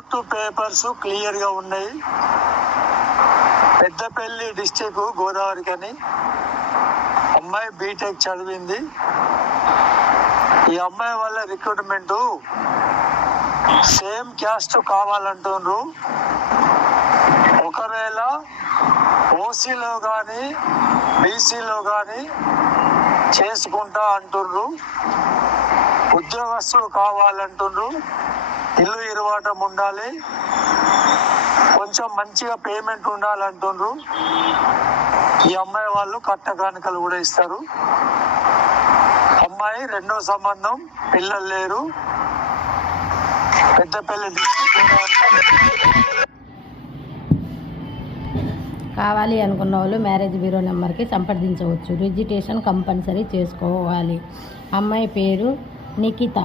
Court papers క్లియర్గా ఉన్నాయి. Peddapalli district Godavarikhani అమ్మాయి బీటెక్ చదివింది. ఈ అమ్మాయి వాళ్ళ రిక్రూట్మెంట్ సేమ్ క్యాస్ట్ కావాలంటుండ్రు. ఒకవేళ ఓసీలో కానీ బీసీలో కానీ చేసుకుంటా అంటుండ్రు. ఉద్యోగస్తులు కావాలంటుండ్రు. ఇల్లు ఇరువాటం ఉండాలి, కొంచెం మంచిగా పేమెంట్ ఉండాలంటుండ్రు. ఈ అమ్మాయి వాళ్ళు కట్ట కానుకలు కూడా ఇస్తారు. అమ్మాయి రెండో సంబంధం, పిల్లలు లేరు. పెద్దపల్లి కావాలి అనుకున్న వాళ్ళు మ్యారేజ్ బ్యూరో నెంబర్కి సంప్రదించవచ్చు. రిజిస్ట్రేషన్ కంపల్సరీ చేసుకోవాలి. అమ్మాయి పేరు నిఖిత.